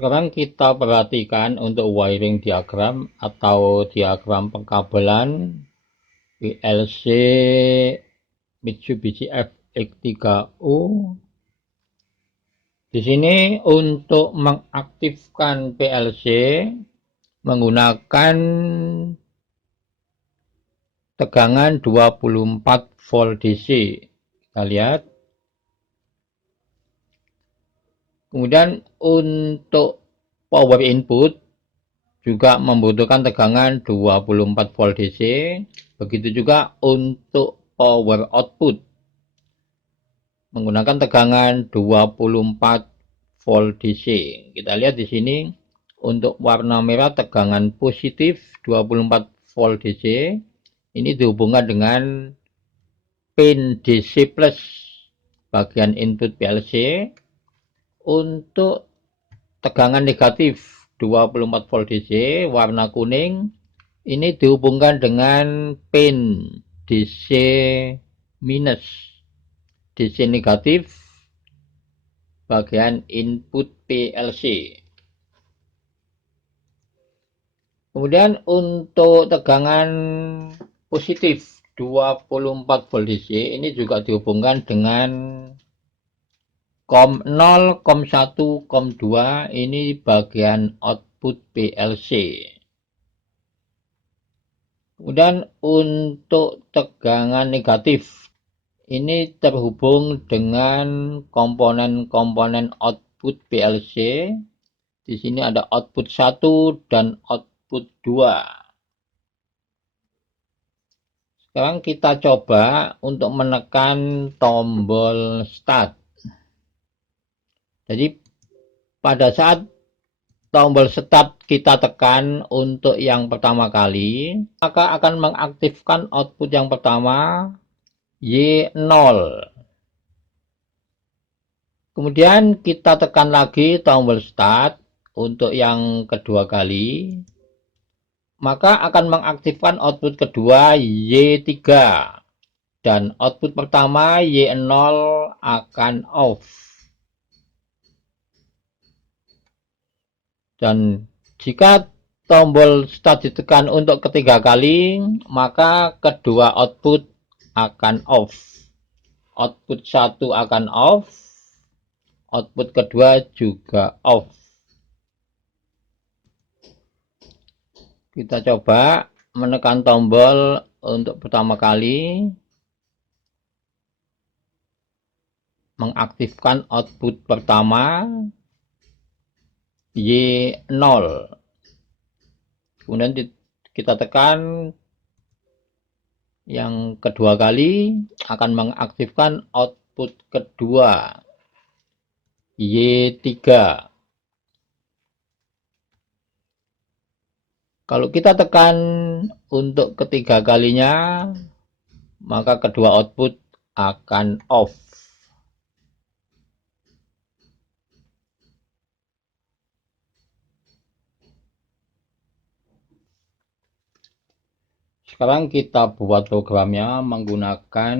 Sekarang kita perhatikan untuk wiring diagram atau diagram pengkabelan PLC Mitsubishi FX3U. Di sini untuk mengaktifkan PLC menggunakan tegangan 24 volt DC. Kita lihat. Kemudian untuk power input juga membutuhkan tegangan 24 volt DC. Begitu juga untuk power output menggunakan tegangan 24 volt DC. Kita lihat di sini untuk warna merah tegangan positif 24 volt DC. Ini dihubungkan dengan pin DC plus bagian input PLC. Untuk tegangan negatif 24 volt DC warna kuning ini dihubungkan dengan pin DC minus DC negatif bagian input PLC. Kemudian untuk tegangan positif 24 volt DC ini juga dihubungkan dengan COM 0, COM 1, COM 2 ini bagian output PLC. Kemudian untuk tegangan negatif ini terhubung dengan komponen-komponen output PLC. Di sini ada output 1 dan output 2. Sekarang kita coba untuk menekan tombol start. Jadi pada saat tombol start kita tekan untuk yang pertama kali, maka akan mengaktifkan output yang pertama Y0. Kemudian kita tekan lagi tombol start untuk yang kedua kali, maka akan mengaktifkan output kedua Y3 dan output pertama Y0 akan off. Dan jika tombol start ditekan untuk ketiga kali, maka kedua output akan off. Output 1 akan off, output kedua juga off. Kita coba menekan tombol untuk pertama kali, mengaktifkan output pertama Y0. Kemudian kita tekan yang kedua kali akan mengaktifkan output kedua Y3. Kalau kita tekan untuk ketiga kalinya, maka kedua output akan off. Sekarang kita buat programnya menggunakan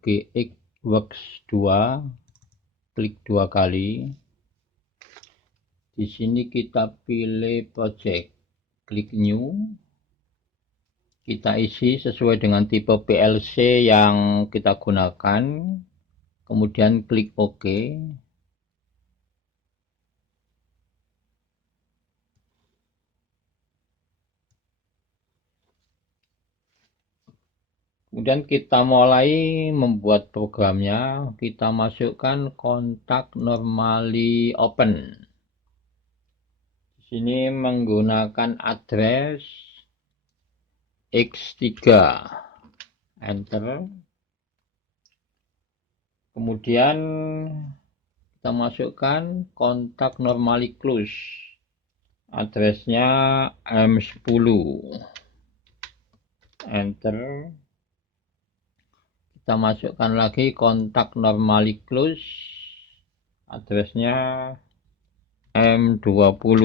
GXWorks 2. Klik dua kali. Di sini kita pilih project. Klik new. Kita isi sesuai dengan tipe PLC yang kita gunakan. Kemudian klik OK. Kemudian kita mulai membuat programnya. Kita masukkan kontak normally open. Di sini menggunakan address X3. Enter. Kemudian kita masukkan kontak normally close. Addressnya M10. Enter. Kita masukkan lagi kontak normally close, addressnya M20.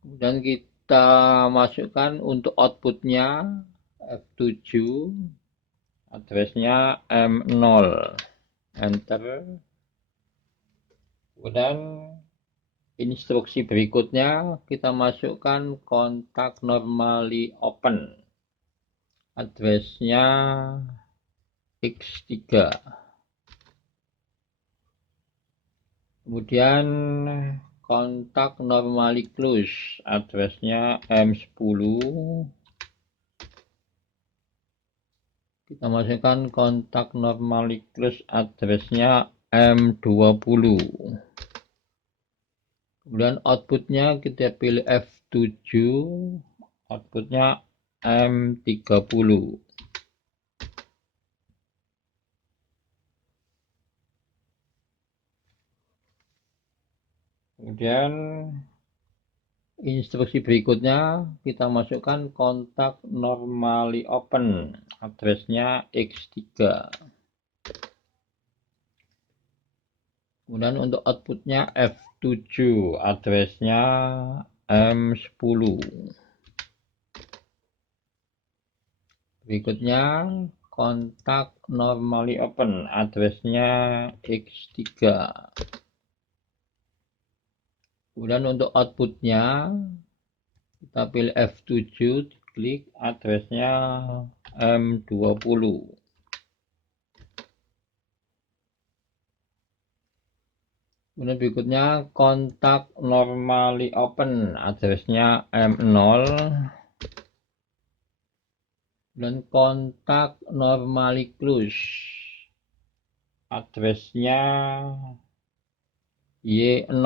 Kemudian kita masukkan untuk outputnya F7, addressnya M0. Enter. Kemudian instruksi berikutnya kita masukkan kontak normally open. Addressnya X3. Kemudian kontak normally close, addressnya M10. Kita masukkan kontak normally close, addressnya M20. Kemudian outputnya kita pilih F7, outputnya M30. Kemudian instruksi berikutnya kita masukkan kontak normally open, addressnya X3. Kemudian untuk outputnya F7, addressnya M10. Berikutnya kontak normally open, addressnya X3. Kemudian untuk outputnya kita pilih F7, klik addressnya M20. Kemudian berikutnya kontak normally open, addressnya M0. Dan kontak normally close, addressnya Y0.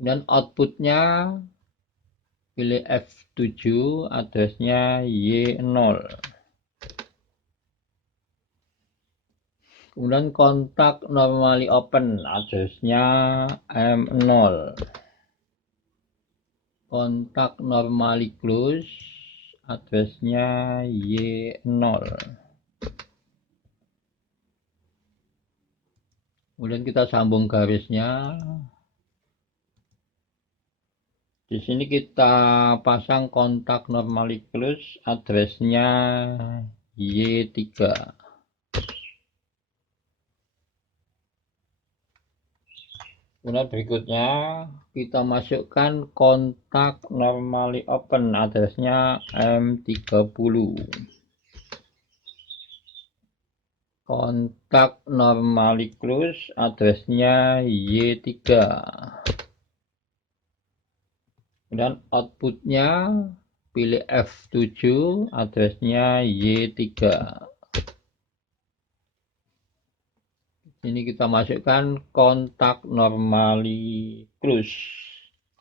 Dan outputnya pilih F7, addressnya Y0. Kemudian kontak normally open, addressnya M0. Kontak normally close, addressnya Y0. Kemudian kita sambung garisnya. Di sini kita pasang kontak normally close, addressnya Y3. Kemudian berikutnya kita masukkan kontak normally open, addressnya M30. Kontak normally close, addressnya Y3. Kemudian outputnya pilih F7, addressnya Y3. Ini kita masukkan kontak normally close,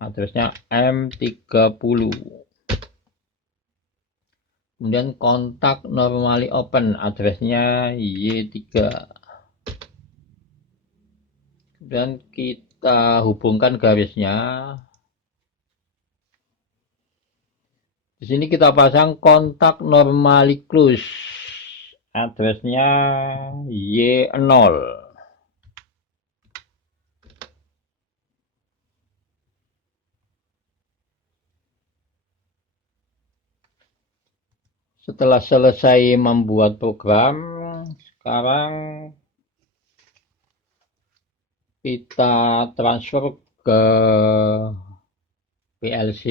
addressnya M30. Kemudian kontak normally open, addressnya Y3. Dan kita hubungkan garisnya. Di sini kita pasang kontak normally close, addressnya Y0. Setelah selesai membuat program, sekarang kita transfer ke PLC.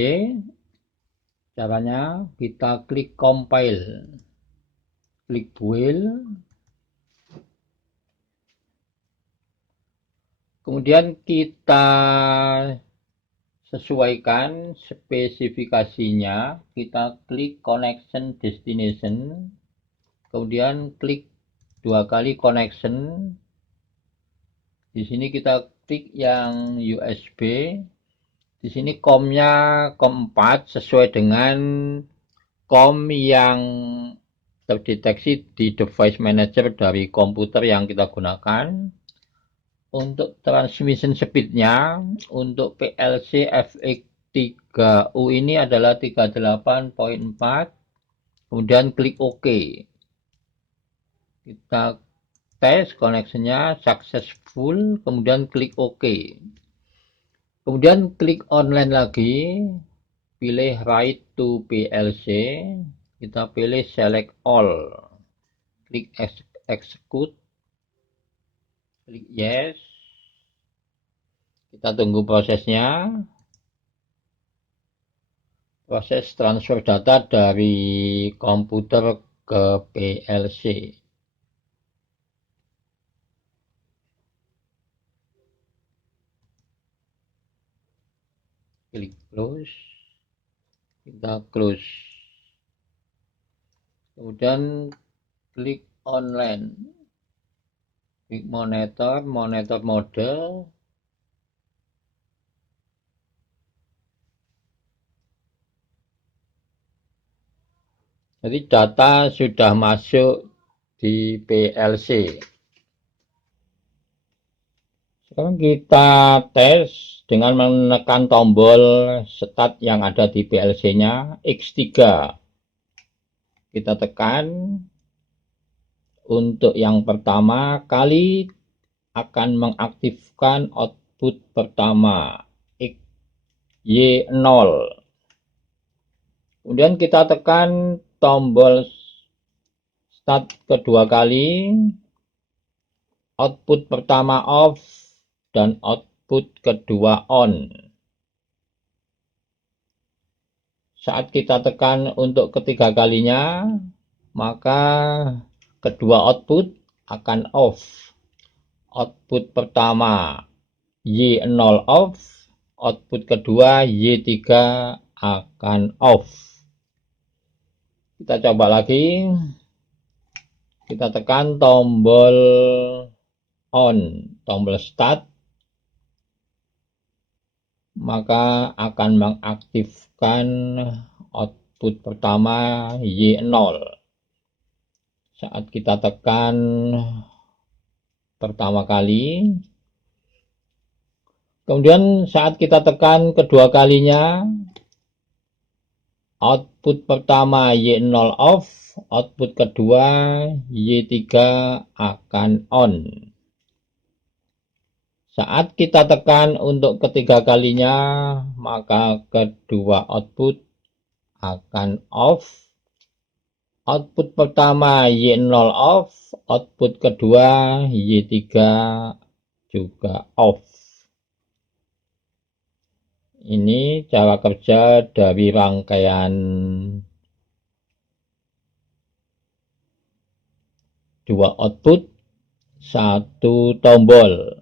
Caranya kita klik compile, klik build, kemudian kita sesuaikan spesifikasinya, kita klik connection destination, kemudian klik 2 kali connection. Di sini kita klik yang USB. Di sini COM-nya COM 4 sesuai dengan COM yang terdeteksi di device manager dari komputer yang kita gunakan. Untuk transmission speed-nya untuk PLC FX3U ini adalah 38.4. Kemudian klik OK. Kita tes connection-nya successful, kemudian klik OK. Kemudian klik online lagi, pilih write to PLC, kita pilih select all, klik execute, klik yes. Kita tunggu prosesnya. Proses transfer data dari komputer ke PLC. Klik close. Kita close. Kemudian klik online. Klik monitor model. Jadi data sudah masuk di PLC. Sekarang kita tes dengan menekan tombol start yang ada di PLC-nya X3. Kita tekan. Untuk yang pertama kali akan mengaktifkan output pertama Y0. Kemudian kita tekan tombol start kedua kali, output pertama off dan output kedua on. Saat kita tekan untuk ketiga kalinya, maka kedua output akan off. Output pertama Y0 off, output kedua Y3 akan off. Kita coba lagi. Kita tekan tombol on, tombol start, maka akan mengaktifkan output pertama Y0. Saat kita tekan pertama kali, kemudian saat kita tekan kedua kalinya, output pertama Y0 off, output kedua Y3 akan on. Saat kita tekan untuk ketiga kalinya, maka kedua output akan off. Output pertama Y0 off, output kedua Y3 juga off. Ini cara kerja dari rangkaian dua output, satu tombol.